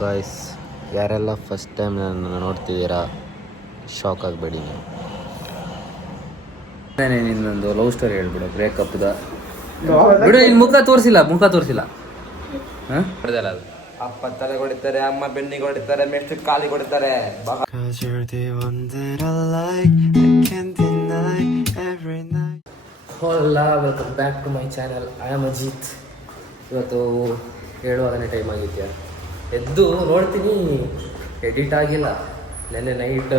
Guys, ಯಾರೆಲ್ಲ first time ನನ್ನ ನೋಡ್ತಿದ್ದೀರಾ ಶಾಕ್ ಆಗಬೇಡಿ ನೀವು. ನಿನ್ನೊಂದು ಲವ್ ಸ್ಟೋರಿ ಹೇಳ್ಬಿಡು, ಬ್ರೇಕಪ್ದ ಬಿಡು. ನಿನ್ನ ಮುಖ ತೋರಿಸಿಲ್ಲ ಹಾಂ ಹೊಡೆದಲ್ಲ ಅದು. ಅಪ್ಪ ತಲೆ ಹೊಡಿತಾರೆ, ಅಮ್ಮ ಬೆನ್ನಿಗೆ ಹೊಡಿತಾರೆ, ಮೆಟ್ಲು ಕಾಲಿಗೆ ಹೊಡಿತಾರೆ. Welcome back to my channel. I am Ajith. ಇವತ್ತು 7 ಟೈಮ್ ಆಗಿದೆಯಾ, ಎದ್ದು ನೋಡ್ತೀನಿ ಎಡಿಟ್ ಆಗಿಲ್ಲ. ನೆನ್ನೆ ನೈಟ್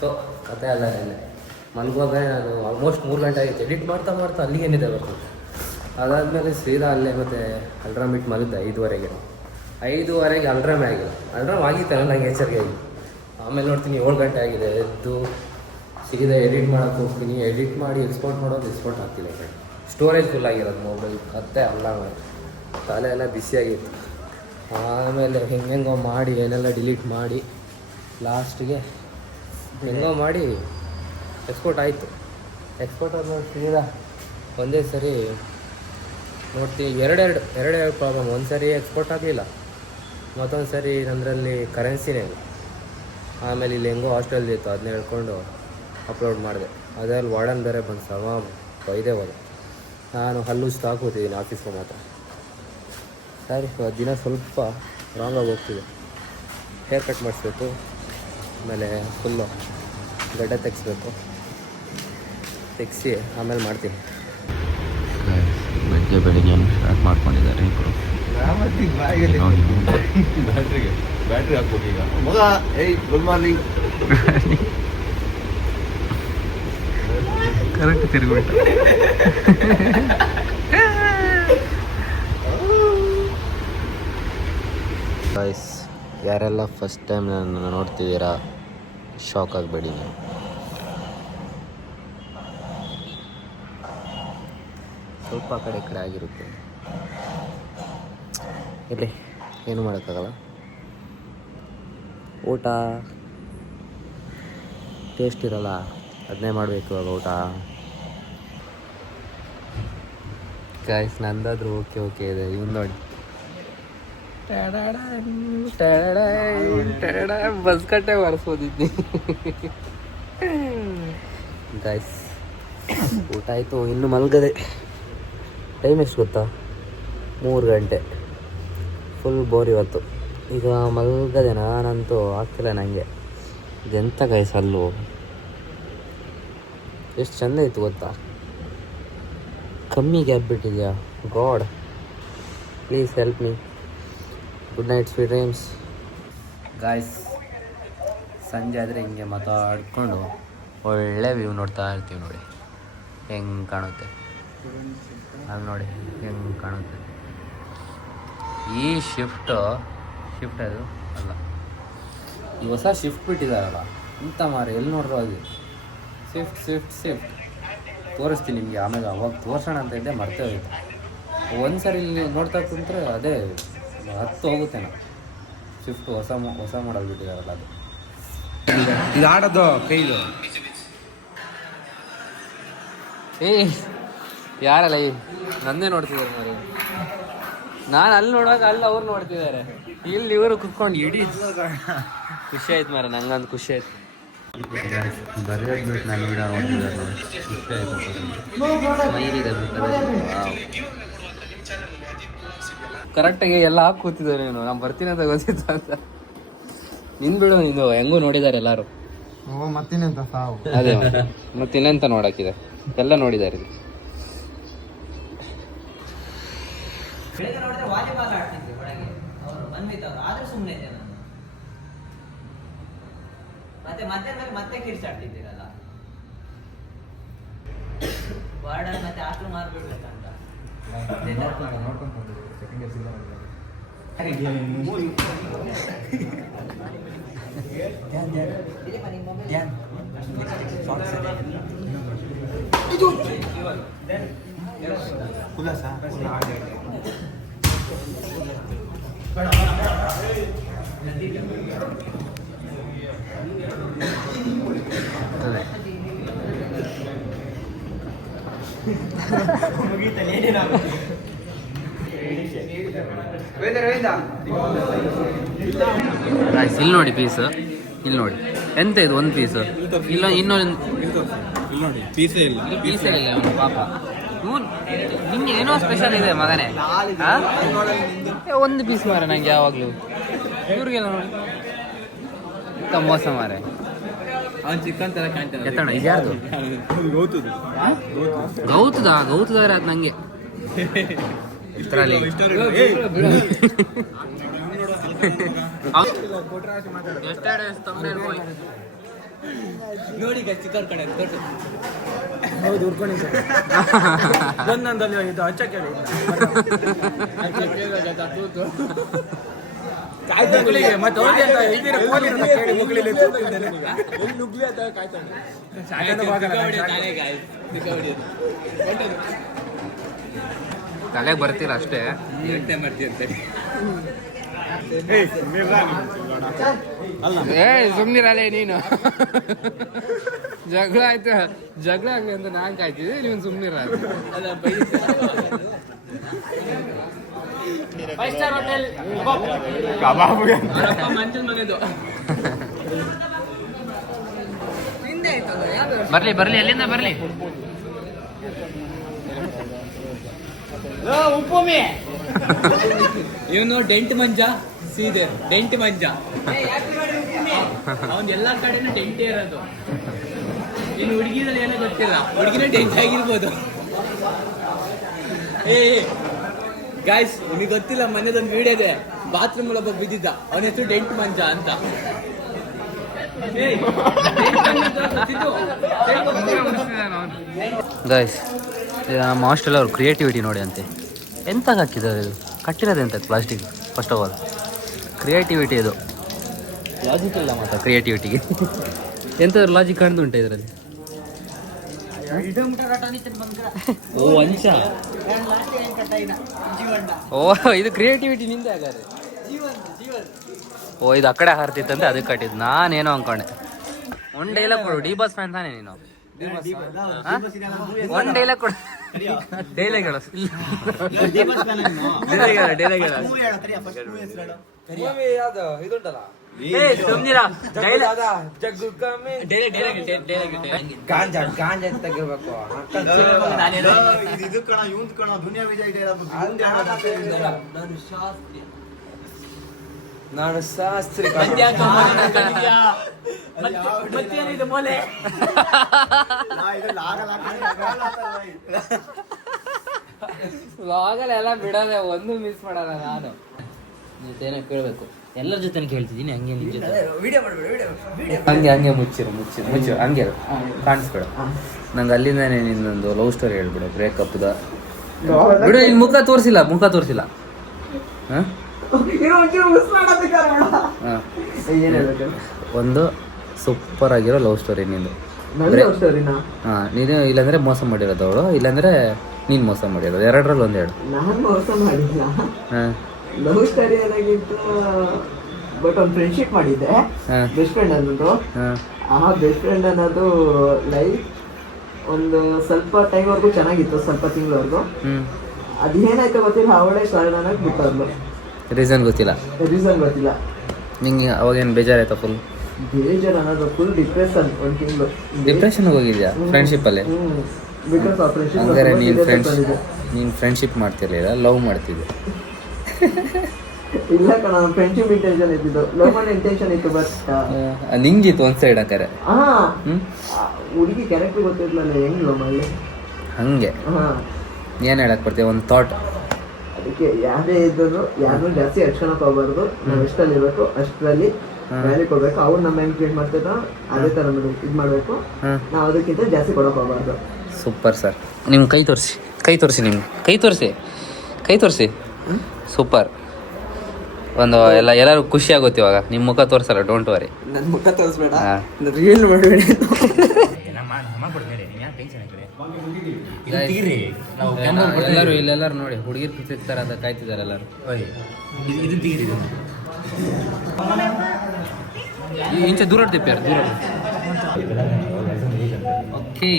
ಸೊ ಕತೆ ಅಲ್ಲ, ನೆನ್ನೆ ಮಲ್ಗುವಾಗ ನಾನು ಆಲ್ಮೋಸ್ಟ್ 3 ಗಂಟೆ ಆಗಿತ್ತು. ಎಡಿಟ್ ಮಾಡ್ತಾ ಅಲ್ಲಿಗೇನಿದೆ ಬರ್ತೀನಿ. ಅದಾದಮೇಲೆ ಸೀದಾ ಅಲ್ಲೇ ಮತ್ತು ಅಲ್ರಾಮ್ ಇಟ್ಟು ಮಲಗಿದೆ 5:30ಗೆ ಅಲ್ರಾಮ್ ಆಗಿಲ್ಲ. ಅಲ್ರಾಮ್ ಆಗಿತ್ತಲ್ಲ ನಂಗೆ ಎಚ್ಚರಿಕೆ ಆಗಿ. ಆಮೇಲೆ ನೋಡ್ತೀನಿ 7 ಗಂಟೆ ಆಗಿದೆ. ಎದ್ದು ಸೀದಾ ಎಡಿಟ್ ಮಾಡೋಕ್ಕೆ ಹೋಗ್ತೀನಿ. ಎಡಿಟ್ ಮಾಡಿ ಎಕ್ಸ್ಪೋರ್ಟ್ ಆಗ್ತಿಲ್ಲ. ಸ್ಟೋರೇಜ್ ಫುಲ್ ಆಗಿರೋದು ಮೊಬೈಲ್. ಕತ್ತೆ ಅಲ್ಲ, ತಲೆ ಎಲ್ಲ ಬಿಸಿಯಾಗಿತ್ತು. ಆಮೇಲೆ ಹೆಂಗೋ ಮಾಡಿ ಏನೆಲ್ಲ ಡಿಲೀಟ್ ಮಾಡಿ ಲಾಸ್ಟಿಗೆ ಹೆಂಗೋ ಮಾಡಿ ಎಕ್ಸ್ಪೋರ್ಟ್ ಆಯಿತು. ಎಕ್ಸ್ಪೋರ್ಟ್ ಸೀದಾ ಒಂದೇ ಸರಿ ನೋಡ್ತೀನಿ. ಎರಡೆರಡು ಪ್ರಾಬ್ಲಮ್. ಒಂದು ಸರಿ ಎಕ್ಸ್ಪೋರ್ಟ್ ಆಗಲಿಲ್ಲ, ಮತ್ತೊಂದು ಸರಿ ನನ್ನರಲ್ಲಿ ಕರೆನ್ಸಿನೇ ಇಲ್ಲ. ಆಮೇಲೆ ಇಲ್ಲಿ ಹೆಂಗೋ ಹಾಸ್ಟೆಲ್ ಇತ್ತು, ಅದನ್ನ ಹೇಳ್ಕೊಂಡು ಅಪ್ಲೋಡ್ ಮಾಡಿದೆ. ಅದರಲ್ಲಿ ವಾರ್ಡನ್ ಬೇರೆ ಬಂದು ಬೈದೆ ಹೋದ. ನಾನು ಹಲ್ಲು ಸ್ಟಾಕ್ ಹೋಗ್ತಿದ್ದೀನಿ ಆಫೀಸ್ಗೆ ಮಾತ್ರ. ಸರಿ, ದಿನ ಸ್ವಲ್ಪ ರಾಂಗಾಗಿ ಹೋಗ್ತಿದೆ. ಹೇರ್ ಕಟ್ ಮಾಡಿಸ್ಬೇಕು, ಆಮೇಲೆ ಫುಲ್ಲು ಗಡ್ಡೆ ತೆಗಿಸ್ಬೇಕು. ತೆಗಿಸಿ ಆಮೇಲೆ ಮಾಡ್ತೀನಿ. ಬೆಳಗ್ಗೆ ಬೆಳಿಗ್ಗೆ ಸ್ಟಾರ್ಟ್ ಮಾಡ್ಕೊಂಡಿದ್ದಾರೆ ಇಬ್ಬರು. ಬ್ಯಾಟ್ರಿ ಹಾಕ್ಬೇಕು ಈಗ. ಮಗ ಗುಡ್ ಮಾರ್ನಿಂಗ್. ಕರೆಕ್ಟ್ ತಿರುಗಿಬಿಟ್ಟು. ಗಾಯ್ಸ್, ಯಾರೆಲ್ಲ ಫಸ್ಟ್ ಟೈಮ್ ನನ್ನ ನೋಡ್ತಿದ್ದೀರಾ ಶಾಕ್ ಆಗಬೇಡಿ ನೀವು. ಸ್ವಲ್ಪ ಆ ಕಡೆ ಆಗಿರುತ್ತೆ. ಇರಲಿ, ಏನು ಮಾಡೋಕ್ಕಾಗಲ್ಲ. ಊಟ ಟೇಸ್ಟ್ ಇರಲ್ಲ, ಅದನ್ನೇ ಮಾಡಬೇಕು ಇವಾಗ ಊಟ. ಗಾಯ್ಸ್, ನಂದಾದ್ರೂ ಓಕೆ ಇದೆ. ಇವ್ನು ನೋಡಿ, ಬಸ್ ಕಟ್ಟೆ ಬರ್ಸ್ಬೋದಿದ್ನಿ. ಗಾಯ್ಸ್, ಊಟ ಆಯಿತು, ಇನ್ನು ಮಲ್ಗದೆ. ಟೈಮ್ ಎಷ್ಟು ಗೊತ್ತಾ? 3 ಗಂಟೆ. ಫುಲ್ ಬೋರ್ ಇವತ್ತು. ಈಗ ಮಲ್ಗದೆ. ನಾನಂತೂ ಆಗ್ತಿಲ್ಲ ನನಗೆ. ಇದೆಂಥ ಗಾಯ್ಸ್, ಅಲ್ಲೂ ಎಷ್ಟು ಚೆಂದ ಇತ್ತು ಗೊತ್ತಾ? ಕಮ್ಮಿ ಗ್ಯಾಪ್ ಬಿಟ್ಟಿದ್ಯಾ? God please help me. Good night, sweet dreams. Guys, ಸಂಜೆ ಆದರೆ ಹಿಂಗೆ ಮಾತಾಡ್ಕೊಂಡು ಒಳ್ಳೆ ವ್ಯೂ ನೋಡ್ತಾ ಇರ್ತೀವಿ. ನೋಡಿ ಹೆಂಗೆ ಕಾಣುತ್ತೆ, ಅಲ್ಲಿ ನೋಡಿ ಹೆಂಗೆ ಕಾಣುತ್ತೆ. ಈ ಶಿಫ್ಟ್ ಅದು ಅಲ್ಲ, ಈ ಹೊಸ ಶಿಫ್ಟ್ ಬಿಟ್ಟಿದ್ದಾರಲ್ಲ ಇಂಥ ಮಾರ, ಎಲ್ಲಿ ನೋಡ್ರು ಅದು ಶಿಫ್ಟ್ ತೋರಿಸ್ತೀನಿ ನಿಮಗೆ ಆಮೇಲೆ. ಅವಾಗ ತೋರಿಸೋಣ ಅಂತ ಇದ್ದೆ, ಮರ್ತೇ ಹೋಯ್ತು. ಒಂದು ಸರಿ ಇಲ್ಲಿ ನೋಡ್ತಾ ಕುಂತ್ರೆ ಅದೇ 10 ಹೋಗುತ್ತೆ. ನಾವು ಶಿಫ್ಟ್ ಹೊಸ ಮಾಡಲ್ ಬಿಟ್ಟಿದ್ದಾರಲ್ಲ ಅದು. ಇದು ಆಡೋದು ಕೈದು. ಯಾರಲ್ಲ ನಂದೇ ನೋಡ್ತಿದ್ದಾರೆ ಮಾರಿ. ನಾನು ಅಲ್ಲಿ ನೋಡುವಾಗ ಅಲ್ಲಿ ಅವ್ರು ನೋಡ್ತಿದ್ದಾರೆ, ಇಲ್ಲಿ ಇವರು ಕುತ್ಕೊಂಡು ಇಡೀ ಖುಷಿ ಆಯ್ತು ಮಾರ. ನಂಗಂದು ಖುಷಿ ಆಯ್ತು. ಬರೆಯೋದು ನಾನು ವಿಡಿಯೋ ನೋಡ್ತಿದ್ದಾರೆ ನೋಡಿ, ಖುಷಿ ಆಯಿತು. ಕರೆಕ್ಟಾಗಿ ಎಲ್ಲ ಹಾಕಿ ಕೂತಿದ್ದಾರೆ. ನೀನು ನಾನು ಬರ್ತೀನಿ ಅಂತ ಗೊತ್ತಿತ್ತು ಅಂತ. ನಿನ್ ಬಿಡು, ನೀನು ಹೆಂಗೂ ನೋಡಿದ್ದಾರೆ ಎಲ್ಲರೂ. ಮತ್ತಿನೆಂತ ಸಾವು. ಅದೇ ಮತ್ತಿನ್ನೆಂತ ನೋಡಕ್ಕಿದೆ, ಎಲ್ಲ ನೋಡಿದ್ದಾರೆ. ವಾಲಿಬಾಲ್ ಆಡ್ತಿದ್ವಿ ಒಳಗೆ, ಅವರು ಬಂದಿದ್ದವರು. ಆದ್ರೂ ಸುಮ್ಮನೆ ಇದ್ದೆ ನಾನು. ಮತ್ತೆ ಮಧ್ಯಾಹ್ನ ಮತ್ತೆ ಕಿರ್ಚಾಡ್ತಿದ್ದೀರಲ್ಲ, ವಾರ್ಡನ್ ಮತ್ತೆ ಹಾಸ್ಟೆಲ್ ಮಾರ್ಬಿಡ್ಬೇಕಂತ. ಇಲ್ಲಿ ನೋಡಿ ಪೀಸ್, ಇಲ್ಲಿ ನೋಡಿ ಎಂತ ಇದು ಒಂದು ಪೀಸ್, ಇಲ್ಲ ಇನ್ನೊಂದು ನೋಡಿ ಪೀಸೇ ಇಲ್ಲ. ಪೀಸೇ ಇಲ್ಲ ಇವನು ಪಾಪ. ನಿಂಗೆ ಏನೋ ಸ್ಪೆಷಲ್ ಇದೆ ಮಗನೇ. ಒಂದು ಪೀಸ್ ಮಾರ ನಂಗೆ ಯಾವಾಗಲೂ. ಇವ್ರಿಗೆಲ್ಲ ನೋಡಿ ಇಂಥ ಮೋಸ ಮಾರೆ. ಅವ್ನು ಚಿಕನ್ ತರ ಕಾಣ್ತಾನೆ. ಎತ್ತಣ ಇದು ಯಾರ್ದು? ಗೌತದಾರೆ ಅದು ನಂಗೆ ಇಷ್ಟರಲ್ಲಿ ನೋಡಿ ಚಿಕನ್ ಕಡೆ ಹೌದು ಉರ್ಕೊಂಡಿದ್ದೆ ಬಂದಂದಲ್ಲಿ ಇದು ಹಚ್ಚ ಕೇಳಿ ಮತ್ತೆ ಹೋಗಿ ಅಂತ ಇದ್ದೀರ ಕೋಲಿ ಅಂತ ಕೇಳಿ ಮುಗ್ಲಿಲ್ಲ ನುಗ್ಲಿ ಅಂತ ಕಾಯ್ತಾನೆ. ತಲೆಗೆ ಬರ್ತಿಲ್ಲ ಅಷ್ಟೇ. ಯೋಚನೆ ಮಾಡ್ತೀಯಂತೆ. ಸುಮ್ನಿರಲ್ಲ ನೀನು. ಜಗಳ ಆಯ್ತು, ಜಗಳ ಆಗ್ಲಿ ಅಂತ ನಾನ್ ಕಾಯ್ತಿದ್ದೆ, ನೀನು ಸುಮ್ನಿರ. ಬರ್ಲಿ ಬರ್ಲಿ, ಎಲ್ಲಿಂದ ಬರ್ಲಿ? ಇವನು ಡೆಂಟ್ ಮಂಜ, ಸೀದೆ ಡೆಂಟ್ ಮಂಜ. ಅವನ್ ಎಲ್ಲಾ ಕಡೆನೂ ಡೆಂಟೇ ಇರೋದು. ಇನ್ನು ಹುಡುಗಿರಲ್ಲಿ ಏನೋ ಗೊತ್ತಿಲ್ಲ, ಹುಡುಗಿನ ಡೆಂಟ್ ಆಗಿರ್ಬೋದು. ಗಾಯ್ಸ್ ನಿಮಗೆ ಗೊತ್ತಿಲ್ಲ, ಮನೆದೊಂದು ವಿಡಿಯೋ ಇದೆ, ಬಾತ್ರೂಮ್ ಒಳಗೆ ಬಿದ್ದಿದ್ದ, ಅವನ ಹೆಸರು ಡೆಂಟ್ ಮಂಜ ಅಂತ. ಗೈಸ್ ನಮ್ಮ ಹಾಸ್ಟೆಲ್ ಅವ್ರು ಕ್ರಿಯೇಟಿವಿಟಿ ನೋಡಿ ಅಂತೆ. ಎಂತಾಗ ಹಾಕಿದ್ದಾರೆ ಇದು? ಕಟ್ಟಿರೋದು ಎಂತ plastic? First of all creativity ಇದು, ಲಾಜಿಕ್ ಇಲ್ಲ ಮಾತ್ರ ಕ್ರಿಯೇಟಿವಿಟಿಗೆ. ಎಂಥದ್ದು ಲಾಜಿಕ್ ಕಾಣ್ದು ಉಂಟು ಇದರಲ್ಲಿ? ಓ ಅಂಚ, ಓ ಇದು ಕ್ರಿಯೇಟಿವಿಟಿ ನಿಂದೆ ಹಾಗಾದ್ರೆ. ಓ ಇದು ಆ ಕಡೆ ಹಾರ್ತಿತ್ತಂತೆ, ಅದಕ್ಕೆ ಕಟ್ಟಿದ್ದು. ನಾನೇನೋ ಅನ್ಕೊಂಡೆ. ಒನ್ ಡೈಲಾಗ್ ಕೊಡು, ಡಿ ಬಾಸ್ ಫ್ಯಾನ್ ತಾನೇ ನೀನು? ಒನ್ ಡೈಲಾಗ್ ಕೊಡು. ಡೈಲಾಗ್ ಹೇಳು, ಡೈಲಾಗ್ ಹೇಳು. ನಾನು ಶಾಸ್ತ್ರಿ ವ್ಲಾಗಲ್ಲೆಲ್ಲ ಬಿಡೋದೆ, ಒಂದು ಮಿಸ್ ಮಾಡಲ್ಲ ನಾನು. ನೀವೇನೋ ಕೇಳಬೇಕು, ಎಲ್ಲರ ಜೊತೆ ಕೇಳ್ತಿದ್ದೀನಿ. ಹಂಗೆ ನಿನ್ ಜೊತೆ ಹಂಗೆ ಹಂಗೆ ಮುಚ್ಚಿರು ಹಂಗೆ ಕಾಣಿಸ್ಬೇಡ ನಂಗೆ. ಅಲ್ಲಿಂದಾನೆ ನಿನ್ನೊಂದು ಲವ್ ಸ್ಟೋರಿ ಹೇಳ್ಬಿಡು, ಬ್ರೇಕಪ್ದ ಬಿಡು. ನಿನ್ ಮುಖ ತೋರಿಸಿಲ್ಲ ಹಾಂ. ಒಂದು ಸೂಪರ್ ಆಗಿರೋ ಲವ್ ಸ್ಟೋರಿ ನಿಂದು. ಹಾಂ, ನೀನು ಇಲ್ಲಾಂದ್ರೆ ಮೋಸ ಮಾಡಿರೋದು ಅವಳು, ಇಲ್ಲಾಂದ್ರೆ ನೀನು ಮೋಸ ಮಾಡಿರೋದು, ಎರಡರಲ್ಲಿ ಒಂದೆರಡು. ನಾನು ಮೋಸ ಮಾಡಿಲ್ಲ. ಹಾಂ, ಲವ್ ಸ್ಟೋರಿ ಏನಾಗಿತ್ತು, ಬಟ್ ಒಂದು ಫ್ರೆಂಡ್ಶಿಪ್ ಮಾಡಿದ್ದೆ ಬೆಸ್ಟ್ ಫ್ರೆಂಡ್ ಅನ್ನೋದು. ಆ ಬೆಸ್ಟ್ ಫ್ರೆಂಡ್ ಅನ್ನೋದು ಲೈಫ್ ಒಂದು ಸ್ವಲ್ಪ ಟೈಮ್ವರೆಗೂ ಚೆನ್ನಾಗಿತ್ತು, ಸ್ವಲ್ಪ ತಿಂಗಳವರೆಗೂ. ಅದೇನಾಯ್ತು ಗೊತ್ತಿಲ್ಲ, ಅವಳೇ ಸಡನ್ನಾಗಿ ಬಿಟ್ಟದ್ದು. ರೀಸನ್ ಗೊತ್ತಿಲ್ಲ ನಿಂಗೆ. ಅವಾಗೇನು ಬೇಜಾರಾಯ್ತಾ? ಫುಲ್ ಬೇಜಾರು ಅನ್ನೋದು, ಫುಲ್ ಡಿಪ್ರೆಷನ್. ಒಂದು ತಿಂಗಳು ಡಿಪ್ರೆಷನ್ಗೆ ಹೋಗಿದ್ಯಾ ಫ್ರೆಂಡ್ಶಿಪ್ಪಲ್ಲಿ? ಬಿಕಾಸ್ ಆ ಫ್ರೆಂಡ್ಶಿಪ್ ಹಂಗಾರೆ ನೀನು ಫ್ರೆಂಡ್ಶಿಪ್ ಮಾಡ್ತಿರ್ಲಿಲ್ಲ, ಲವ್ ಮಾಡ್ತಿದ್ದೆ. ಇಲ್ಲ ಕಣ, ಫ್ರೆಂಡ್ಶಿಪ್ ಇಂಟೆನ್ಷನ್ ಇದ್ದಿದ್ದು, ಲವ್ ಮಾಡೋ ಇಂಟೆನ್ಷನ್ ಇತ್ತು. ಬಟ್ ನಿಂಗಿತ್ತು ಒಂದು ಸೈಡ್ ಹಾಕಾರೆ. ಹುಡುಗಿ ಕ್ಯಾರೆಕ್ಟರ್ ಗೊತ್ತಿರ್ಲಿಲ್ಲ, ಹೆಂಗ್ ಲವ್ ಮಾಡಲಿ ಹಂಗೆ. ಏನು ಹೇಳಕ್ ಬರ್ತೀವಿ, ಒಂದು ಥಾಟ್. ಅದಕ್ಕೆ ಯಾರೇ ಇದ್ದರೂ ಯಾರನ್ನೂ ಜಾಸ್ತಿ ಹಚ್ಕೊಳಕ್ ಹೋಗ್ಬಾರ್ದು. ನಾವು ಎಷ್ಟಲ್ಲಿ ಇರಬೇಕು ಅಷ್ಟರಲ್ಲಿ ವ್ಯಾಲ್ಯೂಗೆ ಹೋಗ್ಬೇಕು. ಅವ್ರು ನಮ್ಮ ಹೆಂಗ್ ಟ್ರೀಟ್ ಮಾಡ್ತಿದ್ದ ಅದೇ ಥರ ಇದು ಮಾಡಬೇಕು. ನಾವು ಅದಕ್ಕಿಂತ ಜಾಸ್ತಿ ಕೊಡೋಕೆ ಹೋಗ್ಬಾರ್ದು. Super sir. ನಿಮ್ಮ ಕೈ ತೋರಿಸಿ ನಿಮ್ಗೆ ಕೈ ತೋರಿಸಿ. ಸೂಪರ್. ಒಂದು ಎಲ್ಲರೂ ಖುಷಿ ಆಗುತ್ತೆ ಇವಾಗ. ನಿಮ್ಮ ಮುಖ ತೋರಿಸಲ್ಲ, ಡೋಂಟ್ ವರಿ. ನನ್ನ ಮುಖ ತೋರಿಸ್ಬೇಡ, ರೀಲ್ ಮಾಡಬೇಡಿ. ಎಲ್ಲರೂ ಇಲ್ಲೆಲ್ಲರೂ ನೋಡಿ, ಹುಡುಗಿರ್ ಸಿಗ್ತಾರೆ ಅಂತ ಕಾಯ್ತಿದ್ದಾರೆ ಎಲ್ಲರೂ. ಇಂಚೆ ದೂರ ತಿಪ್ಪಾರ, ದೂರ. ओके,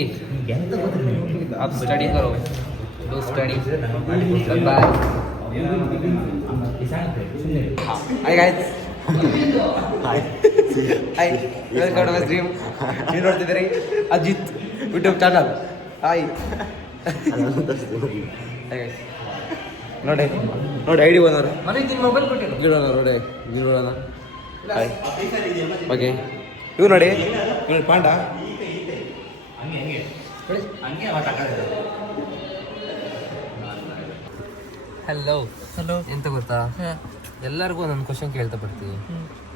आप स्टडी करो, do study, bye. Hi guys hi welcome to my stream. ನೀವು ನೋಡ್ತಿದ್ದೀರಿ ಅಜಿತ್ ಯೂಟ್ಯೂಬ್ ಚಾನಲ್. ಹಾಯ್ ನೋಡಿ ನೋಡಿ ಐಡಿ ಬಂದವ್ರು ಮೊಬೈಲ್ ಕೊಟ್ಟಿಲ್ಲ. ಗಿಡೋಣ ನೋಡಿ ಗಿಡೋಣ. ಹಾಯ್ ಓಕೆ ಇವ್ ನೋಡಿ ನೋಡಿ ಪಾಂಡ ಹಲೋ ಹಲೋ. ಎಂತ ಗೊತ್ತಾ, ಎಲ್ಲರಿಗೂ ಒಂದೊಂದು ಕ್ವಶನ್ ಕೇಳ್ತಾ ಬರ್ತೀವಿ.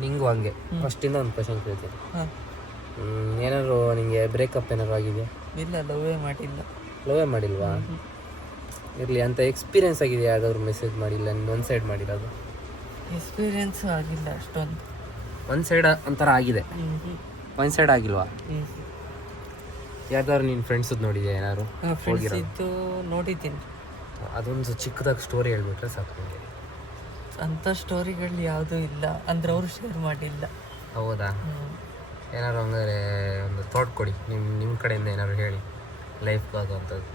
ನಿಂಗೂ ಹಂಗೆ ಫಸ್ಟಿಂದ ಒಂದು ಕ್ವಶನ್ ಕೇಳ್ತೀನಿ. ಏನಾದ್ರು ನಿಂಗೆ ಬ್ರೇಕಪ್ ಏನಾದ್ರು ಆಗಿದೆಯಾ? ಇಲ್ಲ, ಲವ್ವೇ ಮಾಡಿಲ್ಲ. ಲವೇ ಮಾಡಿಲ್ವಾ? ಇರಲಿ, ಅಂತ ಎಕ್ಸ್ಪೀರಿಯನ್ಸ್ ಆಗಿದೆಯಾ? ಯಾವ್ದಾದ್ರು ಮೆಸೇಜ್ ಮಾಡಿಲ್ಲ, ಒಂದು ಸೈಡ್ ಮಾಡಿರೋದು? ಎಕ್ಸ್ಪೀರಿಯನ್ಸ್ ಆಗಿಲ್ಲ ಅಷ್ಟೊಂದು. ಒಂದು ಸೈಡ್ ಒಂಥರ ಆಗಿದೆ, ಒಂದು ಸೈಡ್ ಆಗಿಲ್ವಾ? ಯಾವ್ದಾದ್ರು ನಿನ್ನ ಫ್ರೆಂಡ್ಸದ್ದು ನೋಡಿದ್ಯಾ ಏನಾದ್ರು? ಫ್ರೆಂಡ್ಸ್ ಇದ್ದು ನೋಡಿದ್ದೀನಿ. ಅದೊಂದು ಚಿಕ್ಕದಾಗಿ ಸ್ಟೋರಿ ಹೇಳ್ಬಿಟ್ರೆ ಸಾಕು ನನಗೆ. ಅಂಥ ಸ್ಟೋರಿಗಳು ಯಾವುದೂ ಇಲ್ಲ, ಅಂದ್ರೆ ಅವರು ಶೇರ್ ಮಾಡಿಲ್ಲ. ಹೌದಾ? ಏನಾದ್ರು ಹಂಗಾರೆ ಒಂದು ಥಾಟ್ ಕೊಡಿ, ನಿಮ್ಮ ಕಡೆಯಿಂದ ಏನಾದ್ರು ಹೇಳಿ ಲೈಫ್ಗೆ ಆಗುವಂಥದ್ದು.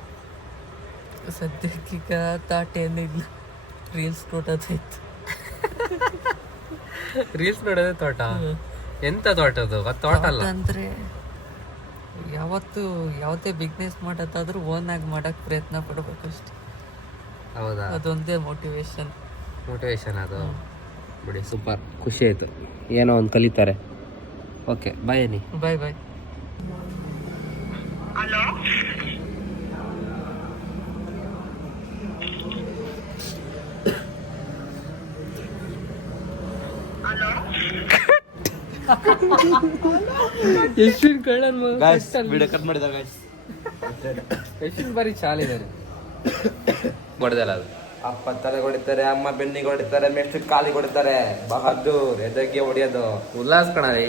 ಸದ್ಯಕ್ಕೀಗ ಥಾಟ್ ಏನೂ ಇಲ್ಲ. ರೀಲ್ಸ್ ನೋಡೋದಾಯ್ತು. ರೀಲ್ಸ್ ನೋಡೋದೇ ತೋಟ? ಎಂತ ತೋಟ ಅದು? ತೋಟ ಅಲ್ಲ ಅಂದರೆ ಯಾವತ್ತು ಯಾವುದೇ ಬಿಸ್ನೆಸ್ ಮಾಡೋದಾದ್ರೂ ಓನಾಗಿ ಮಾಡೋಕ್ಕೆ ಪ್ರಯತ್ನ ಪಡಬೇಕಷ್ಟೆ. ಹೌದಾ? ಅದೊಂದೇ ಮೋಟಿವೇಶನ್. ಅದು ಬಿಡಿ, ಸೂಪರ್, ಖುಷಿ ಆಯಿತು. ಏನೋ ಒಂದು ಕಲಿತಾರೆ. ಓಕೆ, ಬಾಯ್ ಅನ್ನಿ. ಬಾಯ್ ಬಾಯ್. ಯಶ್ವಿನ್ ಕಳ್ಳನ್ ವಿಡಿಯೋ ಕಟ್ ಮಾಡಿದ ಗಾಯ್ಸ್. ಯಶ್ವಿನ್ ಬಾರಿ ಚಾಲಿದ್ದಾರೆ. ಹೊಡೆದಲ್ಲ ಅದು. ಅಪ್ಪ ತಲೆ ಹೊಡಿತಾರೆ, ಅಮ್ಮ ಬೆನ್ನಿಗೆ ಹೊಡಿತಾರೆ, ಮೆಟ್ಟು ಕಾಲಿಗೆ ಹೊಡಿತಾರೆ. ಬಹದ್ದೂರ್ ಎದಕ್ಕೆ ಹೊಡಿಯೋದು. ಉಲ್ಲಾಸ್ ಕಣ ರೀ.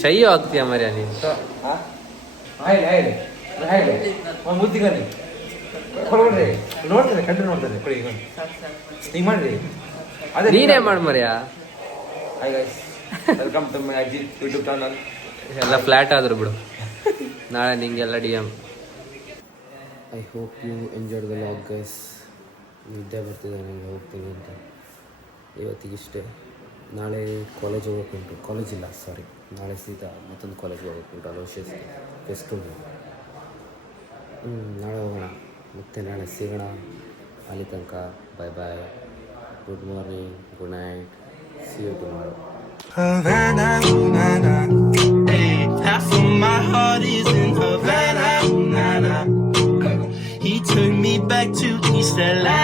ಶೈ ಆಗ್ತೀಯ ಮರ್ಯ ನೀನು. ಮುದ್ದಿಗನಿ ಕೊಡ್ರಿ, ನೋಡ್ತಾರೆ, ಕಂಡು ನೋಡ್ತಾರೆ. ಕೊಡಿ ಈಗ ಮಾಡ್ರಿ. ಅದೇ ನೀನೇ ಮಾಡು ಮರ್ಯ. Hi guys, welcome to my Ajith YouTube channel. ಎಲ್ಲ ಫ್ಲ್ಯಾಟ್ ಆದ್ರು ಬಿಡು, ನಾಳೆ ನಿಂಗೆಲ್ಲ DM. I hope you enjoyed the vlog guys. ನಿದ್ದೆ ಬರ್ತಿದೆ ನನಗೆ, ಹೋಗ್ತೀನಿ ಅಂತ. ಇವತ್ತಿಗಿಷ್ಟೇ. ನಾಳೆ ಕಾಲೇಜ್ ಹೋಗೋಕ್ಕುಂಟು. ಕಾಲೇಜ್ ಇಲ್ಲ, ಸಾರಿ, ನಾಳೆ ಸೀದಾ ಮತ್ತೊಂದು ಕಾಲೇಜ್ಗೆ ಹೋಗೋಕ್ಕುಂಟು. Aloysius fest. ನಾಳೆ ಹೋಗೋಣ, ಮತ್ತೆ ನಾಳೆ ಸಿಗೋಣ. ಅಲ್ಲಿ ತನಕ bye bye, good morning, good night, see you tomorrow. Havana, ooh, na, na. Hey, half of my heart is in Havana, ooh, na, na. He took me back to East LA.